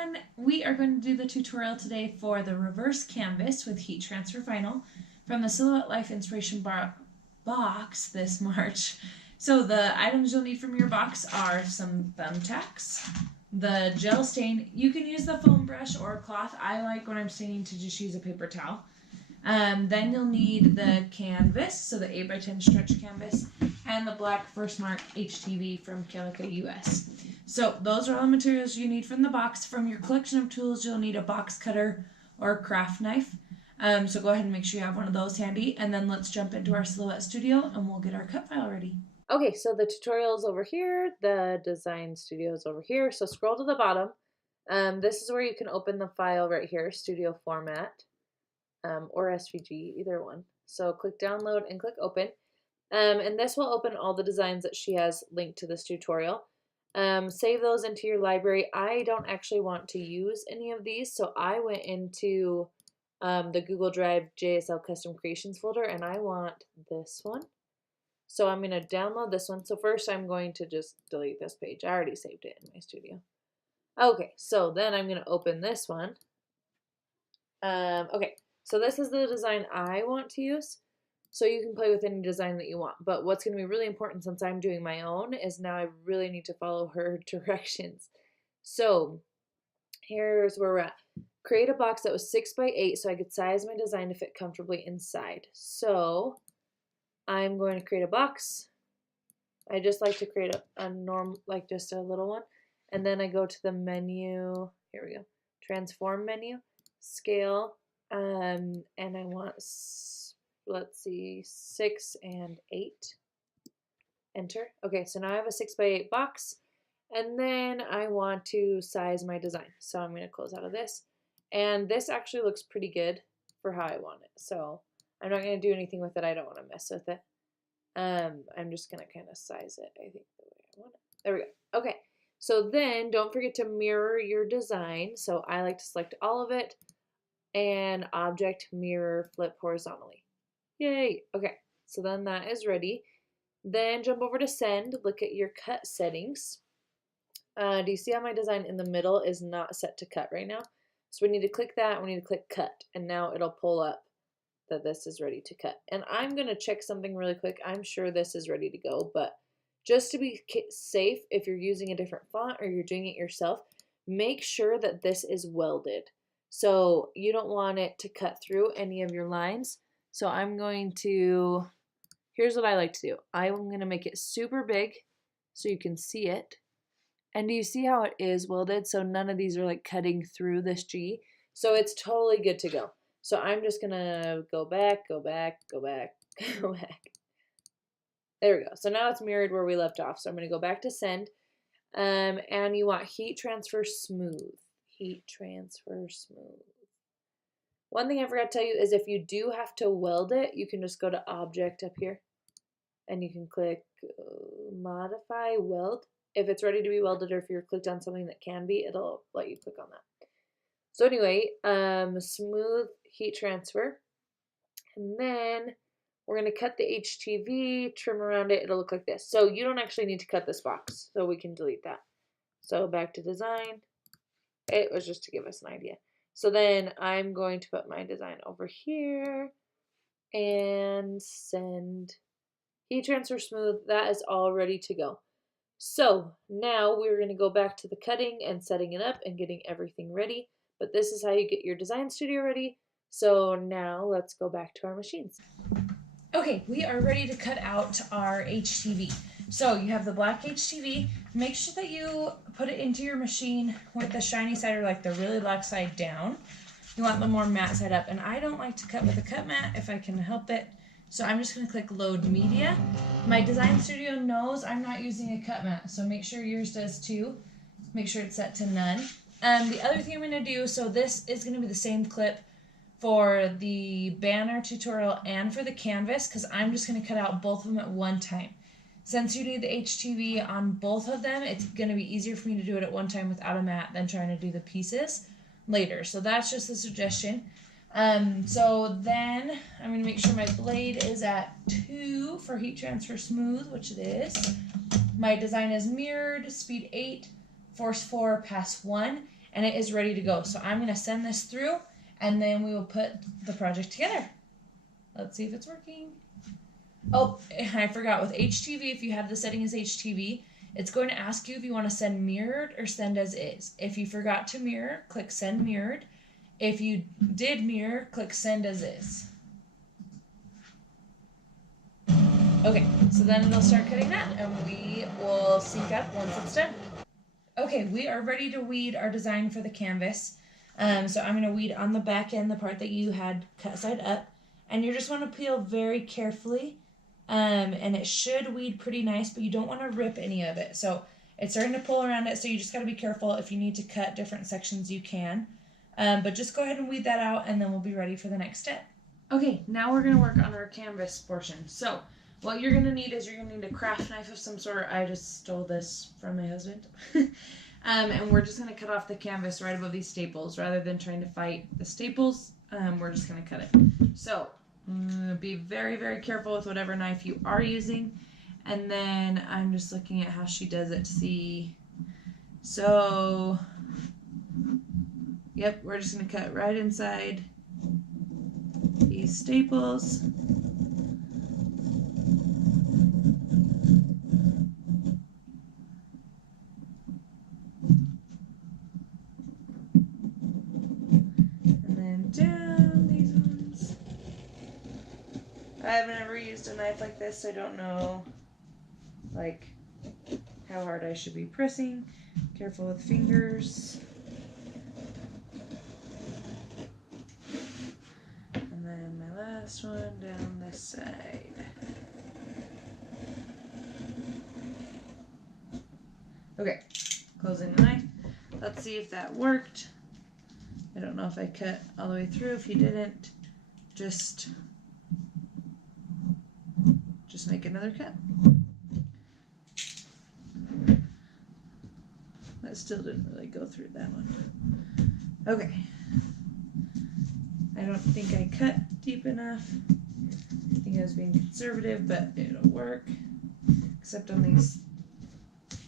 everyone, we are going to do the tutorial today for the reverse canvas with heat transfer vinyl from the Silhouette Life Inspiration box this March. So the items you'll need from your box are some thumbtacks, the gel stain. You can use the foam brush or a cloth. I like when I'm staining to just use a paper towel. Then you'll need the canvas, so the 8x10 stretch canvas, and the black Versamark HTV from Calico US. So those are all the materials you need from the box. From your collection of tools, you'll need a box cutter or a craft knife. So go ahead and make sure you have one of those handy, and then let's jump into our Silhouette Studio and we'll get our cut file ready. Okay, so the tutorial is over here, the design studio is over here, so scroll to the bottom. This is where you can open the file right here, studio format, or SVG, either one. So click download and click open. And this will open all the designs that she has linked to this tutorial. Save those into your library. I don't actually want to use any of these, so I went into the Google Drive JSL Custom Creations folder, and I want this one. So I'm going to download this one. So first I'm going to just delete this page. I already saved it in my studio. Okay, so then I'm going to open this one. Okay, so this is the design I want to use. So you can play with any design that you want. But what's going to be really important since I'm doing my own is now I really need to follow her directions. So here's where we're at. Create a box that was 6x8 so I could size my design to fit comfortably inside. So I'm going to create a box. I just like to create a normal, like just a little one. And then I go to the menu, here we go, transform menu, scale, and I want, let's see, 6 and 8. Enter. Okay, so now I have a 6x8 box. And then I want to size my design. So I'm going to close out of this. And this actually looks pretty good for how I want it. So I'm not going to do anything with it. I don't want to mess with it. I'm just going to kind of size it, I think, the way I want it. There we go. Okay. So then don't forget to mirror your design. So I like to select all of it and object, mirror, flip horizontally. Yay. Okay. So then that is ready. Then jump over to send. Look at your cut settings. Do you see how my design in the middle is not set to cut right now? So we need to click that. We need to click cut. And now it'll pull up that this is ready to cut. And I'm going to check something really quick. I'm sure this is ready to go, but just to be safe, if you're using a different font or you're doing it yourself, make sure that this is welded. So you don't want it to cut through any of your lines. So I'm going to, here's what I like to do. I'm going to make it super big so you can see it. And do you see how it is welded? So none of these are like cutting through this G. So it's totally good to go. So I'm just going to go back, go back, go back, go back. There we go. So now it's mirrored where we left off. So I'm going to go back to send. And you want heat transfer smooth. Heat transfer smooth. One thing I forgot to tell you is if you do have to weld it, you can just go to object up here. And you can click modify weld. If it's ready to be welded or if you're clicked on something that can be, it'll let you click on that. So anyway, smooth heat transfer. And then we're going to cut the HTV, trim around it. It'll look like this. So you don't actually need to cut this box. So we can delete that. So back to design. It was just to give us an idea. So then I'm going to put my design over here and send heat transfer smooth. That is all ready to go. So now we're going to go back to the cutting and setting it up and getting everything ready. But this is how you get your design studio ready. So now let's go back to our machines. Okay, we are ready to cut out our HTV. So you have the black HTV. Make sure that you put it into your machine with the shiny side or like the really black side down. You want the more matte side up. And I don't like to cut with a cut mat if I can help it. So I'm just going to click load media. My design studio knows I'm not using a cut mat, so make sure yours does too. Make sure it's set to none. The other thing I'm going to do, so this is going to be the same clip for the banner tutorial and for the canvas, because I'm just going to cut out both of them at one time. Since you need the HTV on both of them, it's going to be easier for me to do it at one time without a mat than trying to do the pieces later. So that's just a suggestion. So then I'm going to make sure my blade is at 2 for heat transfer smooth, which it is. My design is mirrored, speed 8, force 4, pass 1. and it is ready to go. So I'm going to send this through, and then we will put the project together. Let's see if it's working. Oh, I forgot, with HTV, if you have the setting as HTV, it's going to ask you if you want to send mirrored or send as is. If you forgot to mirror, click send mirrored. If you did mirror, click send as is. Okay, so then it'll start cutting that, and we will sync up once it's done. Okay, we are ready to weed our design for the canvas. So I'm going to weed on the back end, the part that you had cut side up, and you just want to peel very carefully, and it should weed pretty nice, but you don't want to rip any of it. So it's starting to pull around it, so you just got to be careful. If you need to cut different sections, you can. But just go ahead and weed that out, and then we'll be ready for the next step. Okay, now we're going to work on our canvas portion. So what you're going to need is you're going to need a craft knife of some sort. I just stole this from my husband. And we're just going to cut off the canvas right above these staples. Rather than trying to fight the staples, we're just going to cut it. So be very, very careful with whatever knife you are using. And then I'm just looking at how she does it to see. So, yep, we're just going to cut right inside these staples. I've never used a knife like this, so I don't know like how hard I should be pressing. Careful with fingers. And then my last one down this side. Okay, closing the knife. Let's see if that worked. I don't know if I cut all the way through. If you didn't, just make another cut. That still didn't really go through that one. Okay. I don't think I cut deep enough. I think I was being conservative, but it'll work. Except on these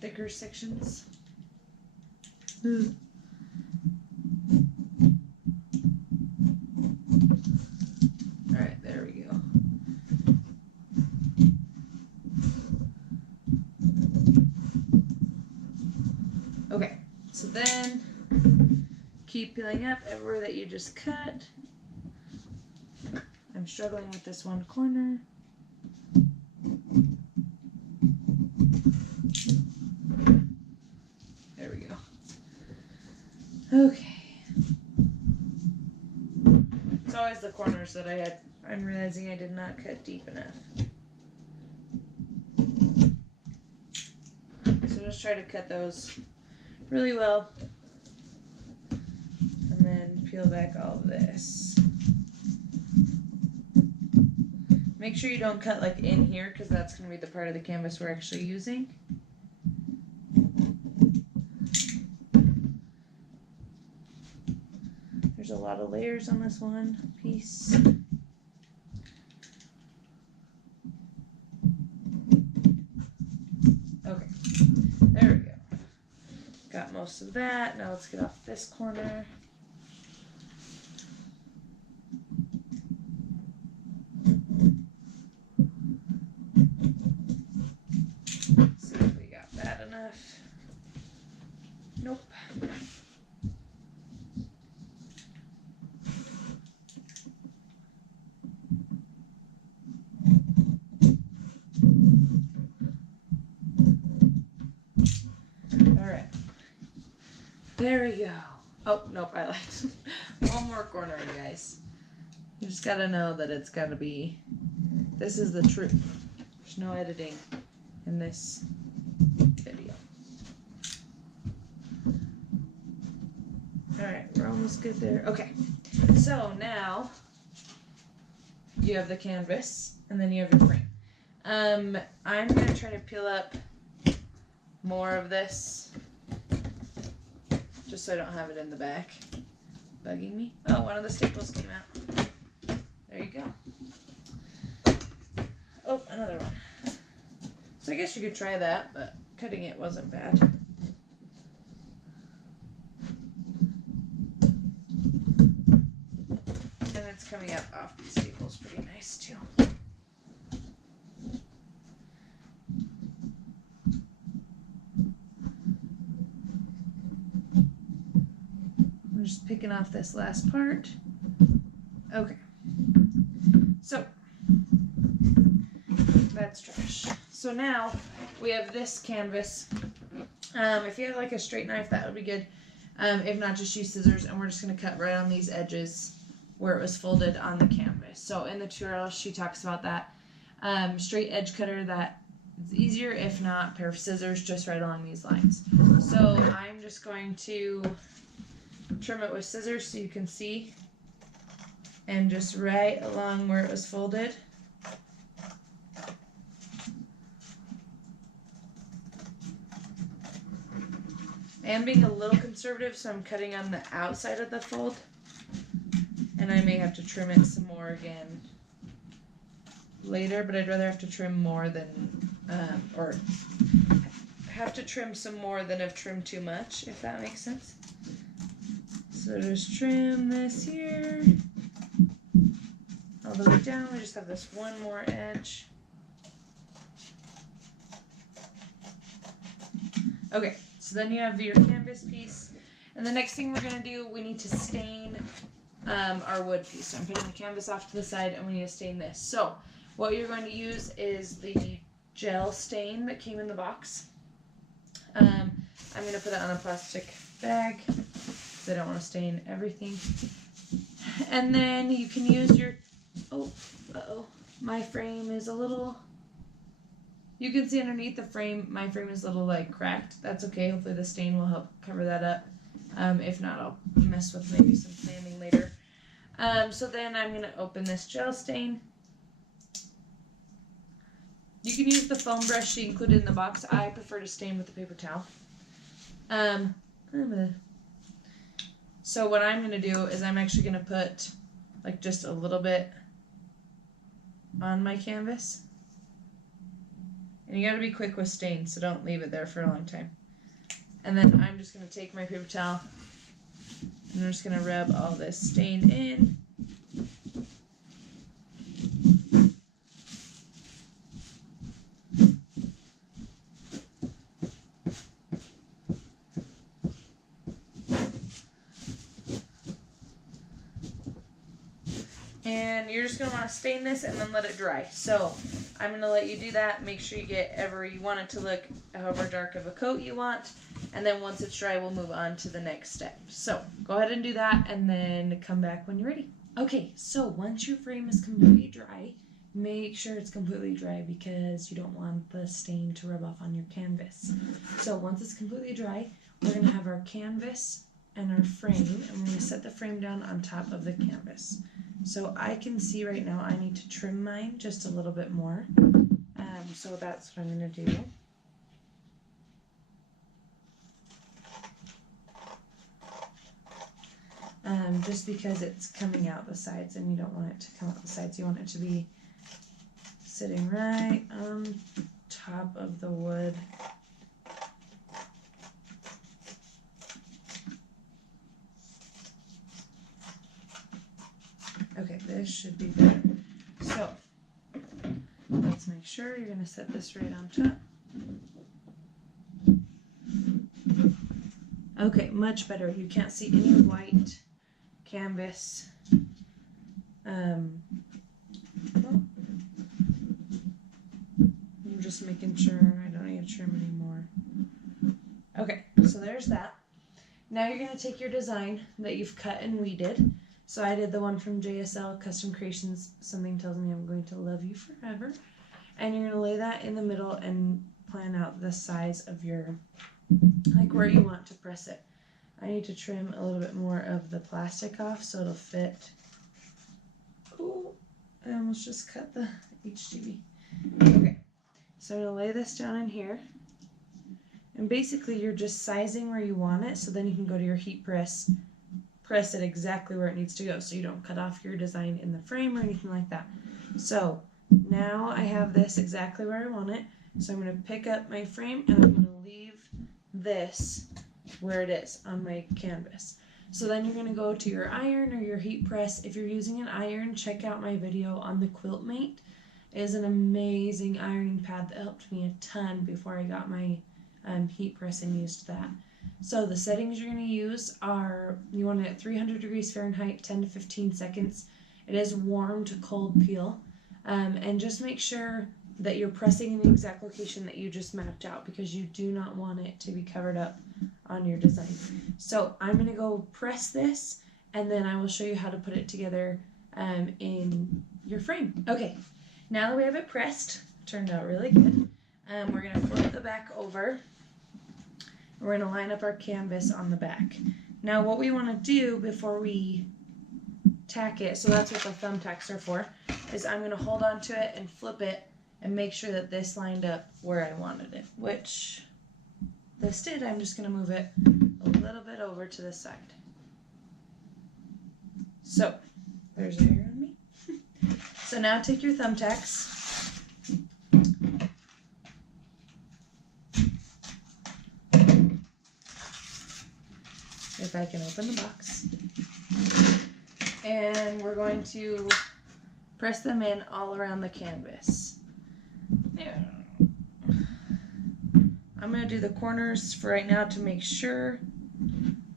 thicker sections. Alright, there we go. Okay, so then keep peeling up everywhere that you just cut. I'm struggling with this one corner. There we go. Okay. It's always the corners that I'm realizing I did not cut deep enough. So just try to cut those really well, and then peel back all of this. Make sure you don't cut like in here, because that's going to be the part of the canvas we're actually using. There's a lot of layers on this one piece. Okay, there we go. Got most of that. Now let's get off this corner. See if we got that enough. Nope. Alright. There we go. Oh, nope, I lied. One more corner, you guys. You just gotta know that it's gotta be... This is the truth. There's no editing in this video. Alright, we're almost good there. Okay, so now you have the canvas, and then you have your frame. I'm gonna try to peel up more of this, just so I don't have it in the back bugging me. Oh, one of the staples came out. There you go. Oh, another one. So I guess you could try that, but cutting it wasn't bad. coming up off these staples pretty nice too. I'm just picking off this last part. Okay. So that's trash. So now we have this canvas. If you have like a straight knife, that would be good. If not, just use scissors, and we're just going to cut right on these edges where it was folded on the canvas. So in the tutorial, she talks about that. Straight edge cutter, that is easier. If not, pair of scissors just right along these lines. So I'm just going to trim it with scissors so you can see, and just right along where it was folded. I am being a little conservative, so I'm cutting on the outside of the fold, and I may have to trim it some more again later, but I'd rather have to trim more than, or have to trim some more than have trimmed too much, if that makes sense. So just trim this here, all the way down. We just have this one more edge. Okay. So then you have your canvas piece, and the next thing we're going to do, we need to stain our wood piece. So I'm putting the canvas off to the side, and we need to stain this. So what you're going to use is the gel stain that came in the box. I'm going to put it on a plastic bag because I don't want to stain everything. And then you can use your, my frame is a little... You can see underneath the frame, my frame is a little like cracked. That's okay. Hopefully the stain will help cover that up. If not, I'll mess with maybe some sanding later. So then I'm going to open this gel stain. You can use the foam brush she included in the box. I prefer to stain with the paper towel. So what I'm going to do is I'm actually going to put like just a little bit on my canvas. And you gotta be quick with stain, so don't leave it there for a long time. And then I'm just gonna take my paper towel and I'm just gonna rub all this stain in. And you're just going to want to stain this and then let it dry. So I'm going to let you do that. Make sure you get you want it to look however dark of a coat you want. And then once it's dry, we'll move on to the next step. So go ahead and do that and then come back when you're ready. Okay, so once your frame is completely dry, make sure it's completely dry because you don't want the stain to rub off on your canvas. So once it's completely dry, we're going to have our canvas and our frame, and we're going to set the frame down on top of the canvas. So I can see right now I need to trim mine just a little bit more. So that's what I'm going to do. Just because it's coming out the sides and you don't want it to come out the sides. You want it to be sitting right on top of the wood. Okay, this should be better. So, let's make sure you're going to set this right on top. Okay, much better. You can't see any white canvas. I'm just making sure I don't need to trim anymore. Okay, so there's that. Now you're going to take your design that you've cut and weeded. So I did the one from JSL Custom Creations. Something tells me I'm going to love you forever. And you're going to lay that in the middle and plan out the size of your, like where you want to press it. I need to trim a little bit more of the plastic off so it'll fit. Ooh, I almost just cut the HTV. Okay, so I'm going to lay this down in here. And basically you're just sizing where you want it, so then you can go to your heat press, press it exactly where it needs to go so you don't cut off your design in the frame or anything like that. So now I have this exactly where I want it. So I'm going to pick up my frame and I'm going to leave this where it is on my canvas. So then you're going to go to your iron or your heat press. If you're using an iron, check out my video on the Quiltmate. It is an amazing ironing pad that helped me a ton before I got my heat press and used that. So the settings you're going to use are, you want it at 300 degrees Fahrenheit, 10 to 15 seconds. It is warm to cold peel. And just make sure that you're pressing in the exact location that you just mapped out, because you do not want it to be covered up on your design. So I'm going to go press this, and then I will show you how to put it together in your frame. Okay, now that we have it pressed, turned out really good, we're going to flip the back over. We're going to line up our canvas on the back. Now what we want to do before we tack it, so that's what the thumbtacks are for, is I'm going to hold on to it and flip it and make sure that this lined up where I wanted it, which this did. I'm just going to move it a little bit over to the side. So there's a hair on me. So now take your thumbtacks. If I can open the box. And we're going to press them in all around the canvas. I'm going to do the corners for right now to make sure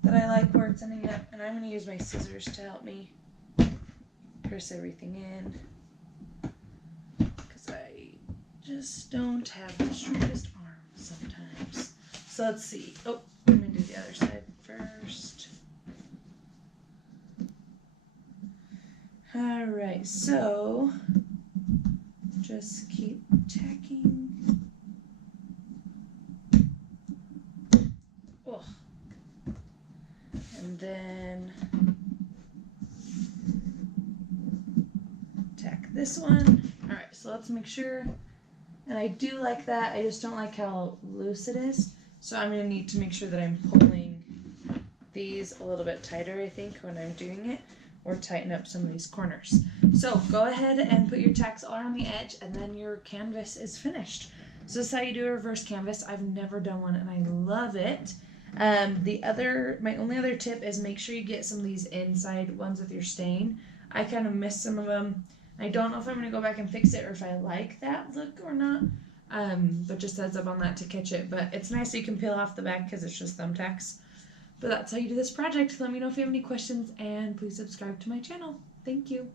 that I like where it's ending up. And I'm going to use my scissors to help me press everything in, because I just don't have the strongest arms sometimes. So let's see. Oh, I'm going to do the other side first. Alright, so just keep tacking. Oh. And then tack this one. Alright, so let's make sure. And I do like that, I just don't like how loose it is. So I'm going to need to make sure that I'm pulling these a little bit tighter, I think, when I'm doing it, or tighten up some of these corners. So go ahead and put your tacks all around the edge, and then your canvas is finished. So this is how you do a reverse canvas. I've never done one, and I love it. My only other tip is make sure you get some of these inside ones with your stain. I kind of missed some of them. I don't know if I'm going to go back and fix it or if I like that look or not. But just heads up on that to catch it. But it's nice that you can peel off the back because it's just thumbtacks. But that's how you do this project. Let me know if you have any questions, and please subscribe to my channel. Thank you.